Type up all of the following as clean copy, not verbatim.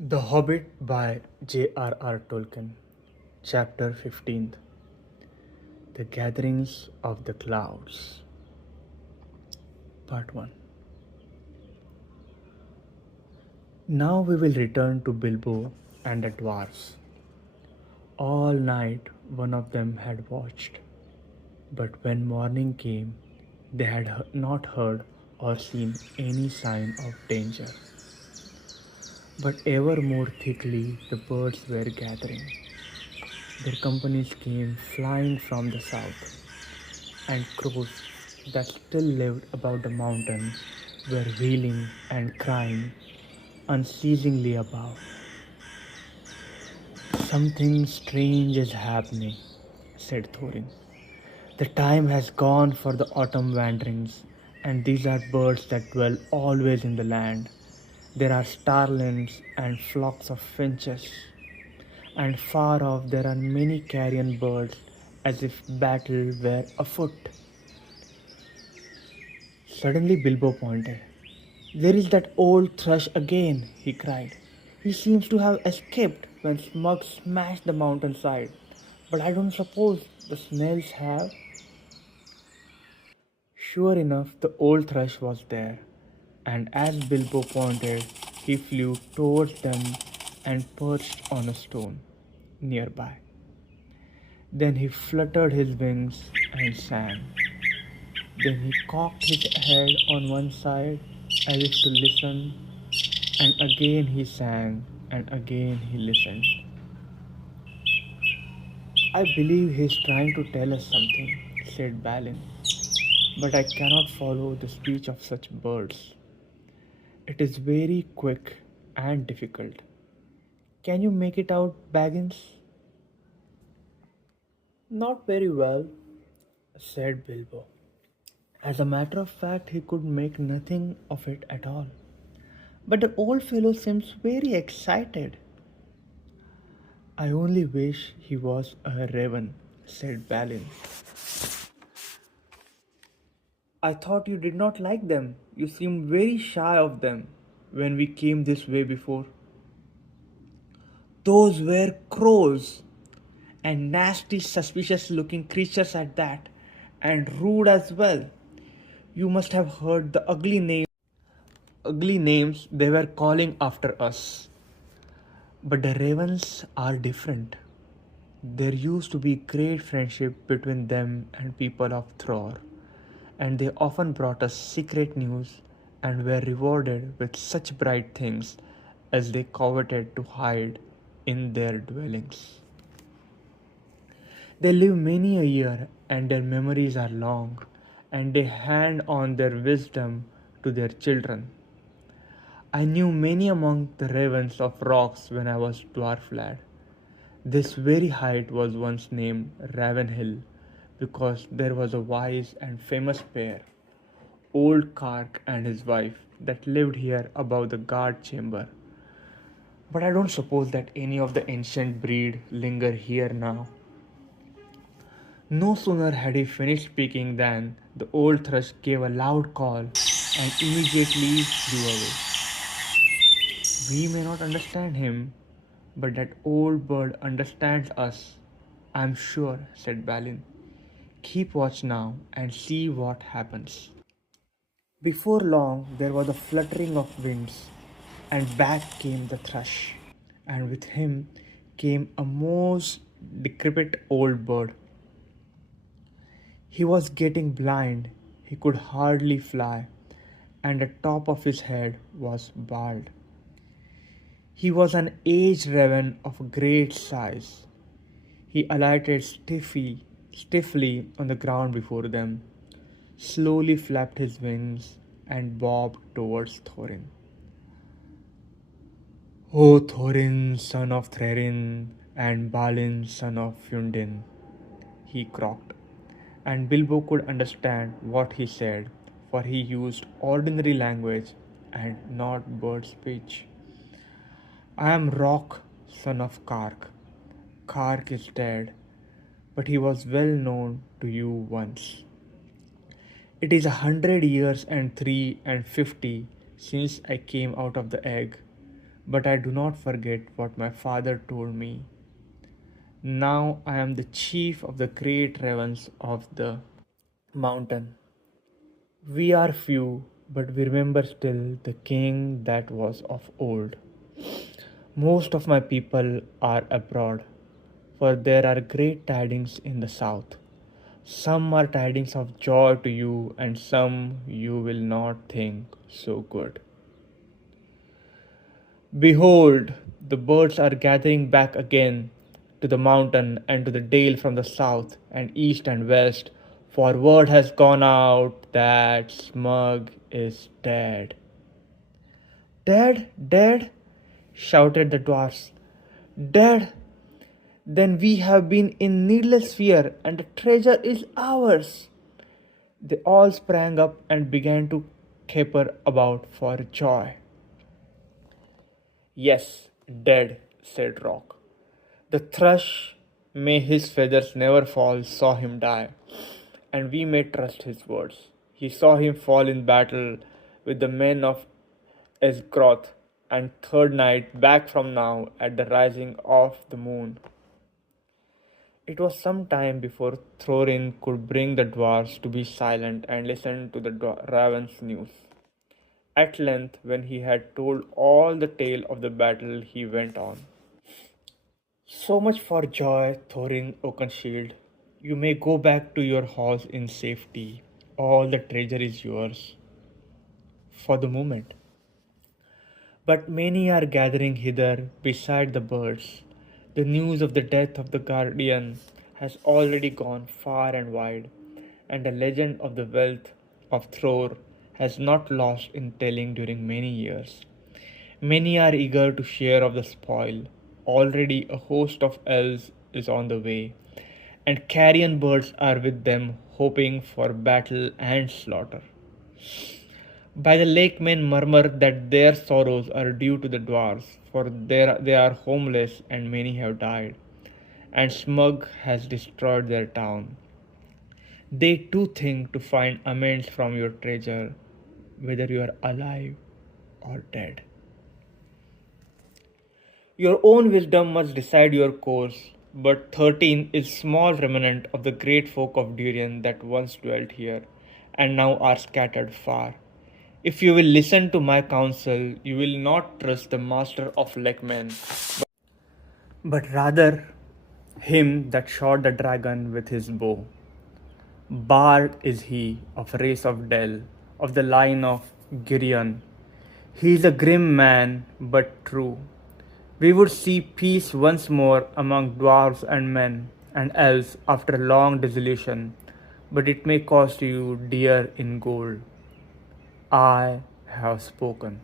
The Hobbit by J.R.R. Tolkien, Chapter 15th, The Gatherings of the Clouds, Part 1. Now we will return to Bilbo and the dwarfs. All night one of them had watched, but when morning came, they had not heard or seen any sign of danger. But ever more thickly the birds were gathering. Their companies came flying from the south, and crows that still lived about the mountain were wheeling and crying unceasingly above. Something strange is happening, said Thorin. The time has gone for the autumn wanderings, and these are birds that dwell always in the land. There are starlings and flocks of finches, and far off there are many carrion birds as if battle were afoot. Suddenly Bilbo pointed. There is that old thrush again, he cried. He seems to have escaped when Smug smashed the mountainside, but I don't suppose the snails have. Sure enough, the old thrush was there, and as Bilbo pointed, he flew towards them and perched on a stone nearby. Then he fluttered his wings and sang. Then he cocked his head on one side as if to listen, and again he sang, and again he listened. I believe he is trying to tell us something, said Balin, but I cannot follow the speech of such birds. It is very quick and difficult. Can you make it out, Baggins? Not very well, said Bilbo. As a matter of fact, he could make nothing of it at all. But the old fellow seems very excited. I only wish he was a raven, said Balin. I thought you did not like them. You seemed very shy of them when we came this way before. Those were crows, and nasty, suspicious looking creatures at that, and rude as well. You must have heard the ugly names they were calling after us. But the ravens are different. There used to be great friendship between them and people of Thror, and they often brought us secret news and were rewarded with such bright things as they coveted to hide in their dwellings. They live many a year, and their memories are long, and they hand on their wisdom to their children. I knew many among the ravens of rocks when I was dwarf lad. This very height was once named Ravenhill because there was a wise and famous pair, old Kark and his wife, that lived here above the guard chamber. But I don't suppose that any of the ancient breed linger here now. No sooner had he finished speaking than the old thrush gave a loud call and immediately flew away. We may not understand him, but that old bird understands us, I am sure, said Balin. Keep watch now and see what happens. Before long there was a fluttering of wings, and back came the thrush, and with him came a most decrepit old bird. He was getting blind, he could hardly fly, and the top of his head was bald. He was an aged raven of great size. He alighted stiffly on the ground before them, slowly flapped his wings, and bobbed towards Thorin. O Thorin, son of Threrin, and Balin, son of Fundin, he croaked, and Bilbo could understand what he said, for he used ordinary language and not bird speech. I am Rock, son of Kark. Kark is dead, but he was well known to you once. It is 100 years and 3 and 50 since I came out of the egg, But I do not forget what my father told me. Now I am the chief of the great ravens of the mountain. We are few, but we remember still the king that was of old. Most of my people are abroad, for there are great tidings in the south. Some are tidings of joy to you, and some you will not think so good. Behold, the birds are gathering back again to the mountain and to the dale from the south and east and west, for word has gone out that Smug is dead. Dead, dead, shouted the dwarfs. Dead? Then we have been in needless fear, and the treasure is ours. They all sprang up and began to caper about for joy. Yes, dead, said Rock. The thrush, may his feathers never fall, saw him die, and we may trust his words. He saw him fall in battle with the men of Esgroth, and third night back from now at the rising of the moon. It was some time before Thorin could bring the dwarfs to be silent and listen to the raven's news. At length, when he had told all the tale of the battle, he went on. So much for joy, Thorin Oakenshield. You may go back to your halls in safety. All the treasure is yours for the moment. But many are gathering hither beside the birds. The news of the death of the guardian has already gone far and wide, and the legend of the wealth of Thror has not lost in telling during many years. Many are eager to share of the spoil. Already a host of elves is on the way, and carrion birds are with them, hoping for battle and slaughter. By the lake men murmur that their sorrows are due to the dwarfs, for they are homeless and many have died, and Smug has destroyed their town. They too think to find amends from your treasure, whether you are alive or dead. Your own wisdom must decide your course, but 13 is small remnant of the great folk of Durian that once dwelt here, and now are scattered far. If you will listen to my counsel, you will not trust the master of Lekmen, but rather him that shot the dragon with his bow. Bard is he, of race of Del, of the line of Girion. He is a grim man, but true. We would see peace once more among dwarfs and men and elves after a long dissolution, but it may cost you dear in gold. I have spoken.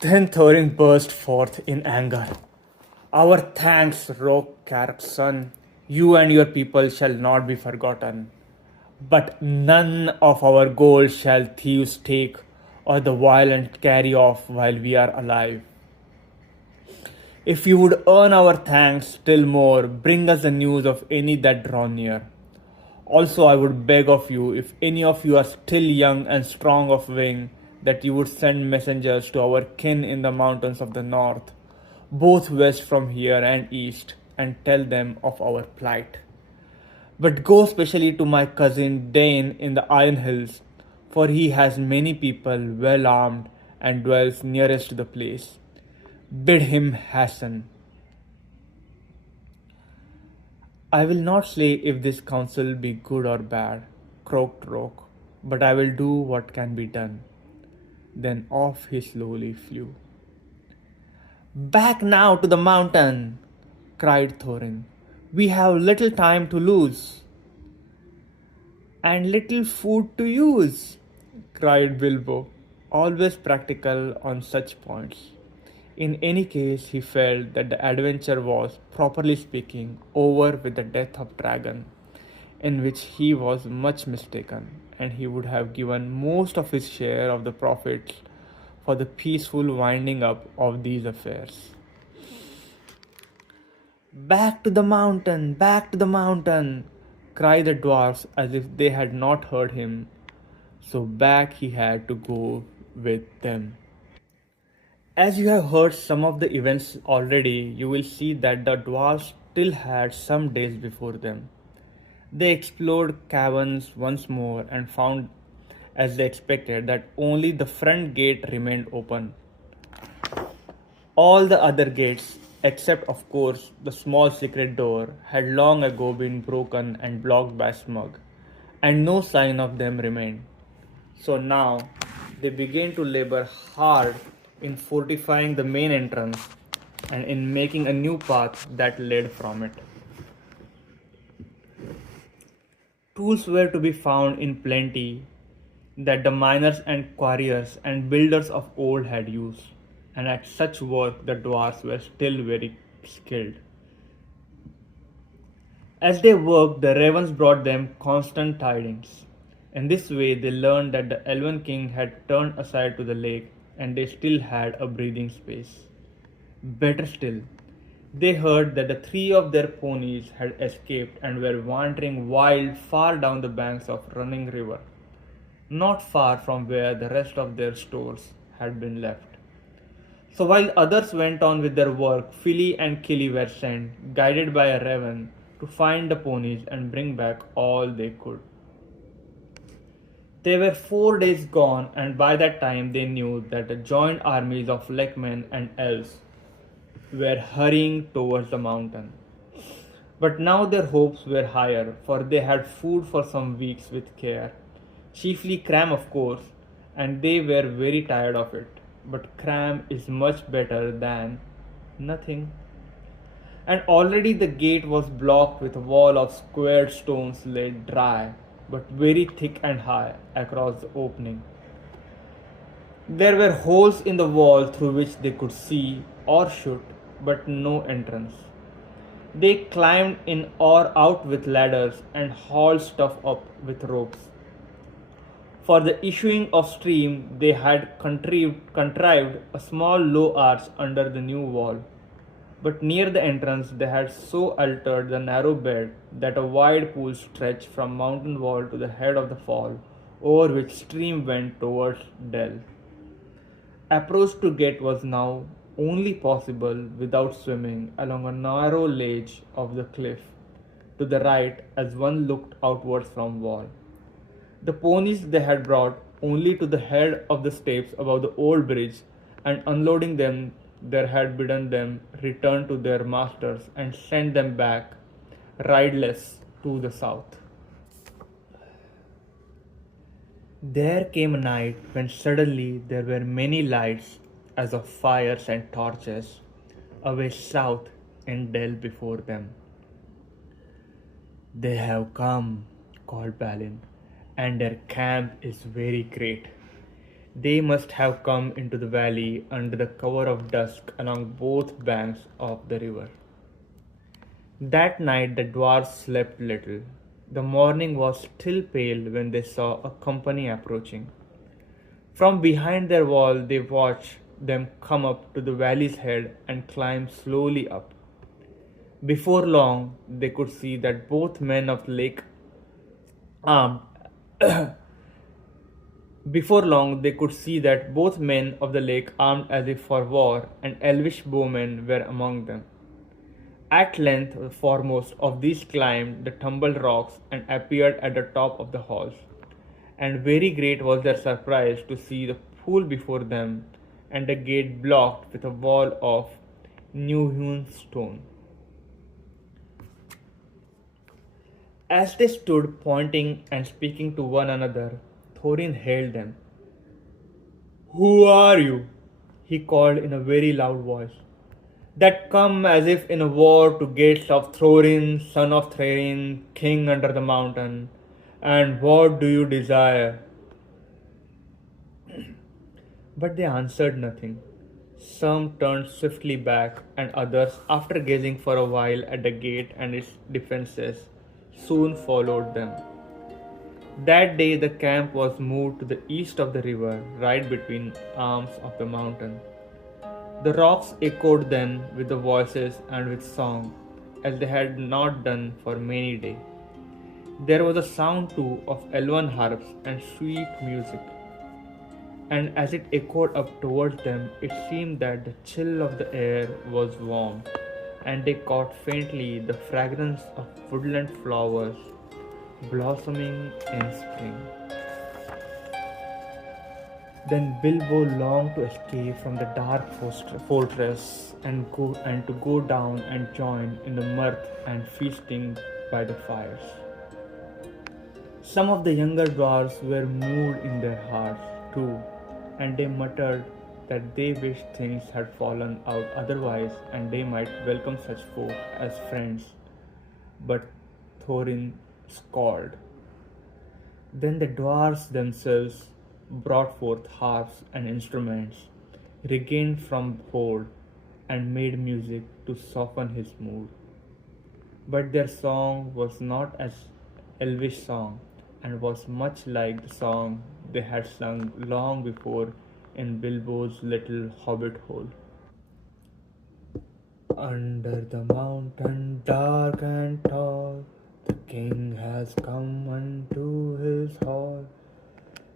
Then Thorin burst forth in anger. Our thanks, Rokar's son. You and your people shall not be forgotten. But none of our gold shall thieves take, or the violent carry off while we are alive. If you would earn our thanks still more, bring us the news of any that draw near. Also, I would beg of you, if any of you are still young and strong of wing, that you would send messengers to our kin in the mountains of the north, both west from here and east, and tell them of our plight. But go specially to my cousin Dane in the Iron Hills, for he has many people well armed and dwells nearest to the place. Bid him hasten. I will not say if this counsel be good or bad, croaked Roke, but I will do what can be done. Then off he slowly flew. Back now to the mountain, cried Thorin. We have little time to lose. And little food to use, cried Bilbo, always practical on such points. In any case, he felt that the adventure was, properly speaking, over with the death of Dragon, in which he was much mistaken, and he would have given most of his share of the profits for the peaceful winding up of these affairs. Back to the mountain, back to the mountain, cried the dwarfs as if they had not heard him. So back he had to go with them. As you have heard some of the events already, you will see that the dwarfs still had some days before them. They explored caverns once more and found, as they expected, that only the front gate remained open. All the other gates, except of course the small secret door, had long ago been broken and blocked by smog, and no sign of them remained. So now they began to labor hard in fortifying the main entrance and in making a new path that led from it. Tools were to be found in plenty that the miners and quarriers and builders of old had used, and at such work the dwarfs were still very skilled. As they worked, the ravens brought them constant tidings. In this way, they learned that the Elven King had turned aside to the lake and they still had a breathing space. Better still, they heard that the three of their ponies had escaped and were wandering wild far down the banks of running river, not far from where the rest of their stores had been left. So while others went on with their work, Philly and Killy were sent, guided by a raven, to find the ponies and bring back all they could. They were 4 days gone, and by that time they knew that the joint armies of Leckmen and elves were hurrying towards the mountain. But now their hopes were higher, for they had food for some weeks with care. Chiefly cram, of course, and they were very tired of it. But cram is much better than nothing. And already the gate was blocked with a wall of squared stones laid dry, but very thick and high, across the opening. There were holes in the wall through which they could see or shoot, but no entrance. They climbed in or out with ladders and hauled stuff up with ropes. For the issuing of stream, they had contrived a small low arch under the new wall. But near the entrance, they had so altered the narrow bed that a wide pool stretched from mountain wall to the head of the fall, over which stream went towards Dell. Approach to gate was now only possible without swimming along a narrow ledge of the cliff to the right as one looked outwards from wall. The ponies they had brought only to the head of the steps above the old bridge, and unloading them there had bidden them return to their masters and send them back rideless to the south. There came a night when suddenly there were many lights as of fires and torches away south in Dell before them. They have come, called Balin, and their camp is very great. They must have come into the valley under the cover of dusk along both banks of the river. That night the dwarfs slept little. The morning was still pale when they saw a company approaching. From behind their wall they watched them come up to the valley's head and climb slowly up. Before long they could see that both men of the lake armed Before long they could see that both men of the lake armed as if for war and elvish bowmen were among them. At length the foremost of these climbed the tumbled rocks and appeared at the top of the halls, and very great was their surprise to see the pool before them and the gate blocked with a wall of new-hewn stone. As they stood pointing and speaking to one another, Thorin hailed them. "Who are you?" he called in a very loud voice. "That come as if in a war to gates of Thorin, son of Thrain, king under the mountain. And what do you desire?" But they answered nothing. Some turned swiftly back, and others, after gazing for a while at the gate and its defences, soon followed them. That day the camp was moved to the east of the river, right between arms of the mountain. The rocks echoed then with the voices and with song, as they had not done for many days. There was a sound too of elven harps and sweet music. and as it echoed up towards them, it seemed that the chill of the air was warm, and they caught faintly the fragrance of woodland flowers blossoming in spring. Then Bilbo longed to escape from the dark fortress and to go down and join in the mirth and feasting by the fires. Some of the younger dwarfs were moved in their hearts too, and they muttered that they wished things had fallen out otherwise and they might welcome such folk as friends. But Thorin scowled. Then the dwarfs themselves brought forth harps and instruments, regained from Hoard, and made music to soften his mood. But their song was not as elvish song, and was much like the song they had sung long before in Bilbo's little hobbit hole. Under the mountain dark and tall, the king has come unto his hall.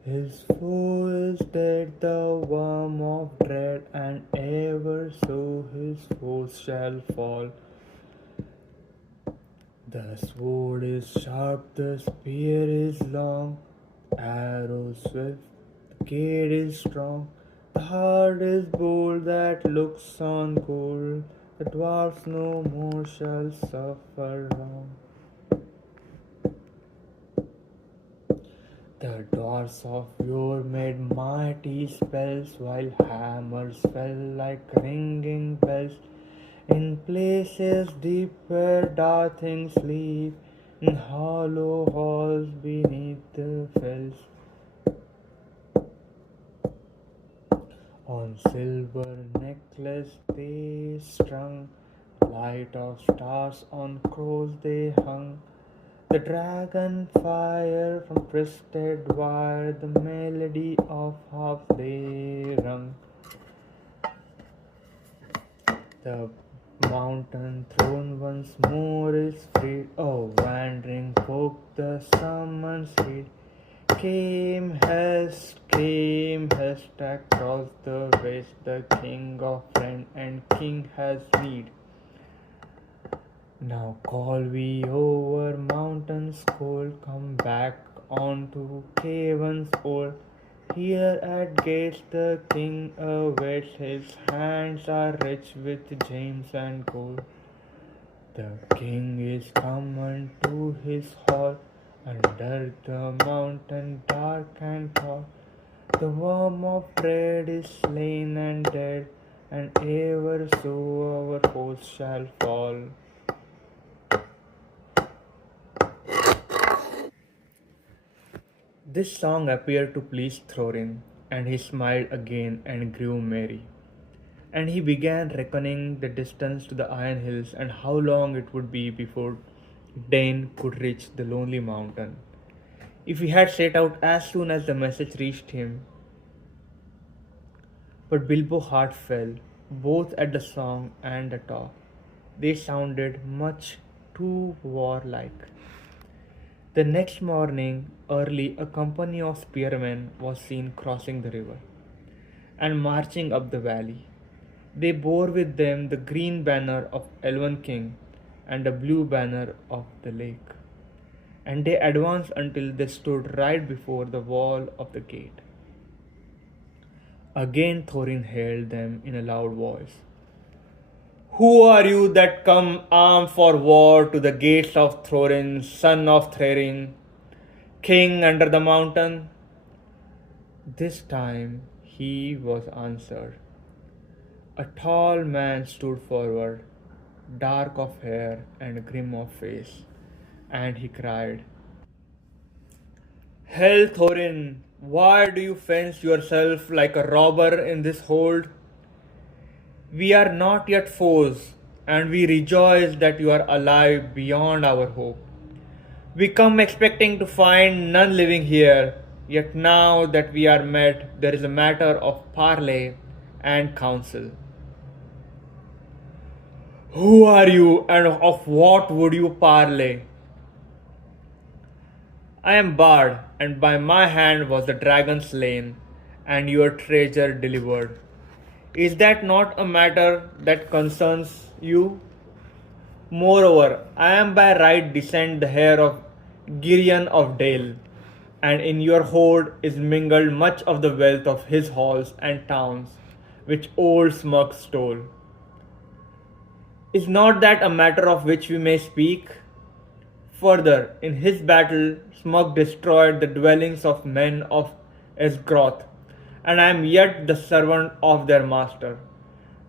His foe is dead, the worm of dread, and ever so his foes shall fall. The sword is sharp, the spear is long, arrow swift, the gate is strong. The heart is bold that looks on gold, the dwarfs no more shall suffer wrong. The dwarfs of yore made mighty spells, while hammers fell like ringing bells. In places deep where darting sleep, in hollow halls beneath the fells. On silver necklace they strung, light of stars on crows they hung. The dragon fire from twisted wire, the melody of harps they rung. The mountain throne once more is freed. Oh, wandering folk, the summons heed. Came hest across the waste. The king of friend and king has need. Now call we over mountains cold, come back onto caverns old. Here at gates the king awaits, his hands are rich with gems and gold. The king is come unto his hall, under the mountain dark and tall. The worm of dread is slain and dead, and ever so our foes shall fall. This song appeared to please Thorin, and he smiled again and grew merry. And he began reckoning the distance to the Iron Hills and how long it would be before Dane could reach the lonely mountain. If he had set out as soon as the message reached him. But Bilbo's heart fell, both at the song and the talk. They sounded much too warlike. The next morning, early, a company of spearmen was seen crossing the river and marching up the valley. They bore with them the green banner of Elven King and the blue banner of the lake, and they advanced until they stood right before the wall of the gate. Again Thorin hailed them in a loud voice. Who are you that come armed for war to the gates of Thorin, son of Threrin, king under the mountain? This time he was answered. A tall man stood forward, dark of hair and grim of face, and he cried, Hail Thorin, why do you fence yourself like a robber in this hold? We are not yet foes, and we rejoice that you are alive beyond our hope. We come expecting to find none living here, yet now that we are met, there is a matter of parley and counsel. Who are you, and of what would you parley? I am Bard, and by my hand was the dragon slain, and your treasure delivered. Is that not a matter that concerns you? Moreover, I am by right descent the heir of Girion of Dale, and in your hoard is mingled much of the wealth of his halls and towns, which old Smug stole. Is not that a matter of which we may speak? Further, in his battle, Smug destroyed the dwellings of men of Esgroth, and I am yet the servant of their master.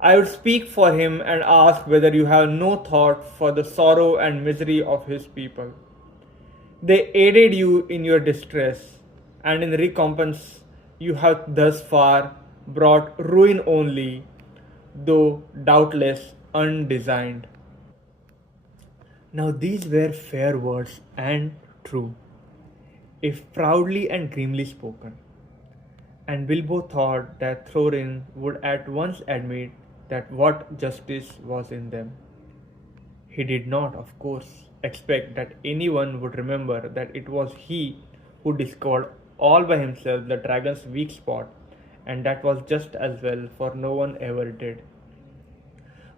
I would speak for him and ask whether you have no thought for the sorrow and misery of his people. They aided you in your distress, and in recompense, you have thus far brought ruin only, though doubtless undesigned. Now, these were fair words and true, if proudly and grimly spoken. And Bilbo thought that Thorin would at once admit that what justice was in them. He did not, of course, expect that anyone would remember that it was he who discovered all by himself the dragon's weak spot, and that was just as well, for no one ever did.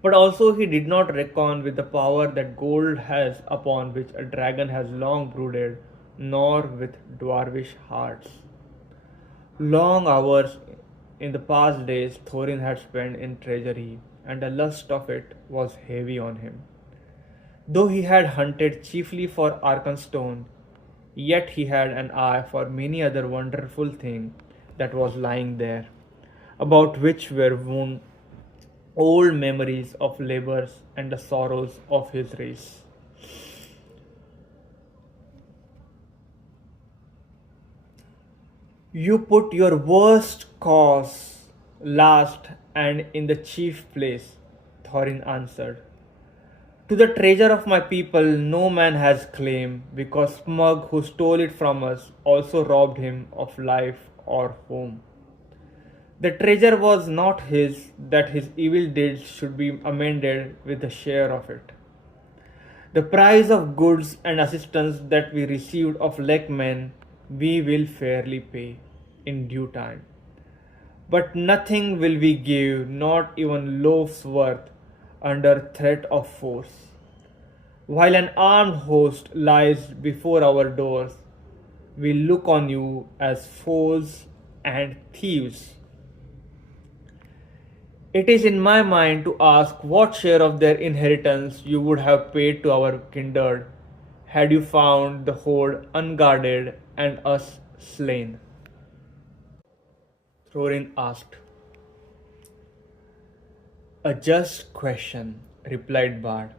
But also he did not reckon with the power that gold has upon which a dragon has long brooded, nor with dwarfish hearts. Long hours in the past days Thorin had spent in treasury, and the lust of it was heavy on him. Though he had hunted chiefly for Arkenstone, yet he had an eye for many other wonderful thing that was lying there, about which were woven old memories of labors and the sorrows of his race. You put your worst cause last and in the chief place, Thorin answered. To the treasure of my people no man has claim, because Smug, who stole it from us, also robbed him of life or home. The treasure was not his, that his evil deeds should be amended with a share of it. The price of goods and assistance that we received of like men we will fairly pay in due time. But nothing will we give, not even loaf's worth, under threat of force. While an armed host lies before our doors, we look on you as foes and thieves. It is in my mind to ask what share of their inheritance you would have paid to our kindred had you found the hoard unguarded and us slain. Thorin asked. A just question, replied Bard.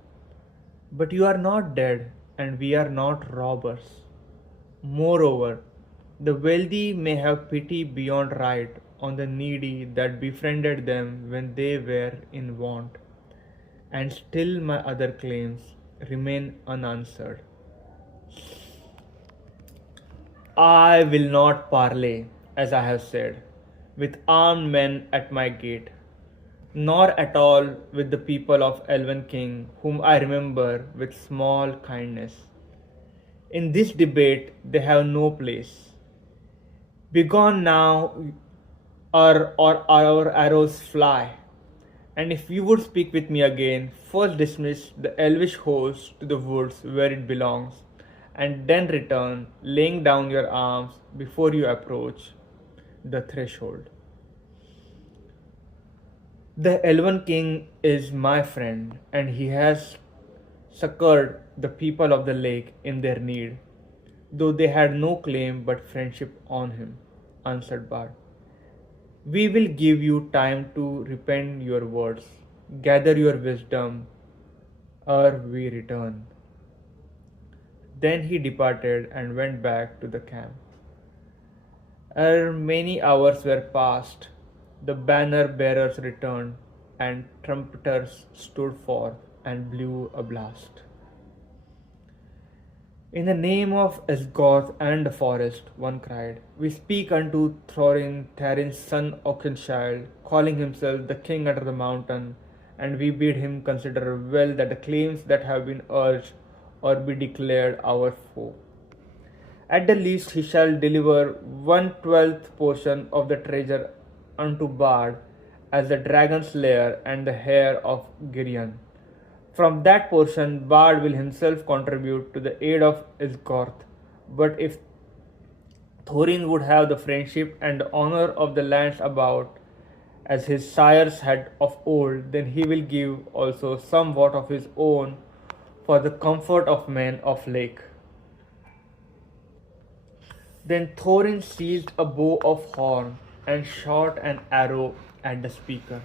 But you are not dead, and we are not robbers. Moreover, the wealthy may have pity beyond right on the needy that befriended them when they were in want, and still my other claims remain unanswered. I will not parley, as I have said, with armed men at my gate, nor at all with the people of Elven King, whom I remember with small kindness. In this debate they have no place. Begone now, or our arrows fly. And if you would speak with me again, first dismiss the elvish host to the woods where it belongs, and then return, laying down your arms before you approach the threshold. The Elven King is my friend, and he has succored the people of the lake in their need, though they had no claim but friendship on him, answered Bard. We will give you time to repent your words, gather your wisdom, ere we return. Then he departed and went back to the camp. Ere many hours were past, the banner bearers returned, and trumpeters stood forth and blew a blast. In the name of Esgoth and the forest, one cried, we speak unto Thorin, Tharin's son Oakenshield, calling himself the king under the mountain, and we bid him consider well that the claims that have been urged or be declared our foe. At the least he shall deliver 1/12 portion of the treasure unto Bard as the dragon's lair and the hair of Girion. From that portion Bard will himself contribute to the aid of Isgorth. But if Thorin would have the friendship and honor of the lands about, as his sires had of old, then he will give also somewhat of his own for the comfort of men of Lake. Then Thorin seized a bow of horn and shot an arrow at the speaker.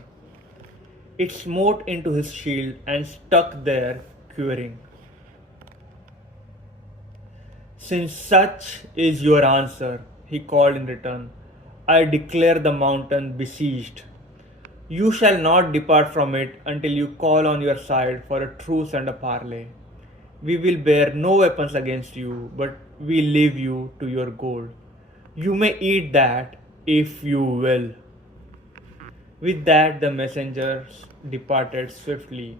It smote into his shield and stuck there, quivering. Since such is your answer, he called in return, I declare the mountain besieged. You shall not depart from it until you call on your side for a truce and a parley. We will bear no weapons against you, but we leave you to your gold. You may eat that if you will. With that, the messengers departed swiftly,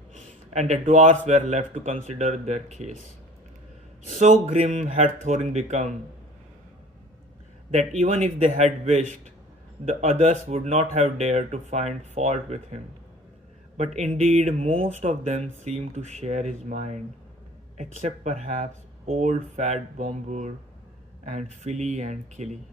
and the dwarfs were left to consider their case. So grim had Thorin become that even if they had wished, the others would not have dared to find fault with him. But indeed, most of them seemed to share his mind, except perhaps old fat Bombur and Philly and Killy.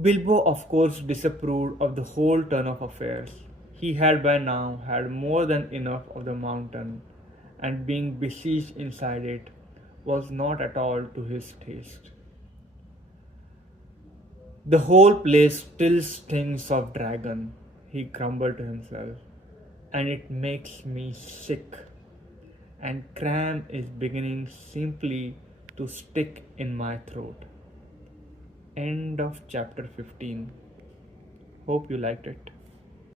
Bilbo, of course, disapproved of the whole turn of affairs. He had by now had more than enough of the mountain, and being besieged inside it was not at all to his taste. The whole place still stinks of dragon, he grumbled to himself, and it makes me sick, and cram is beginning simply to stick in my throat. End of chapter 15. Hope you liked it.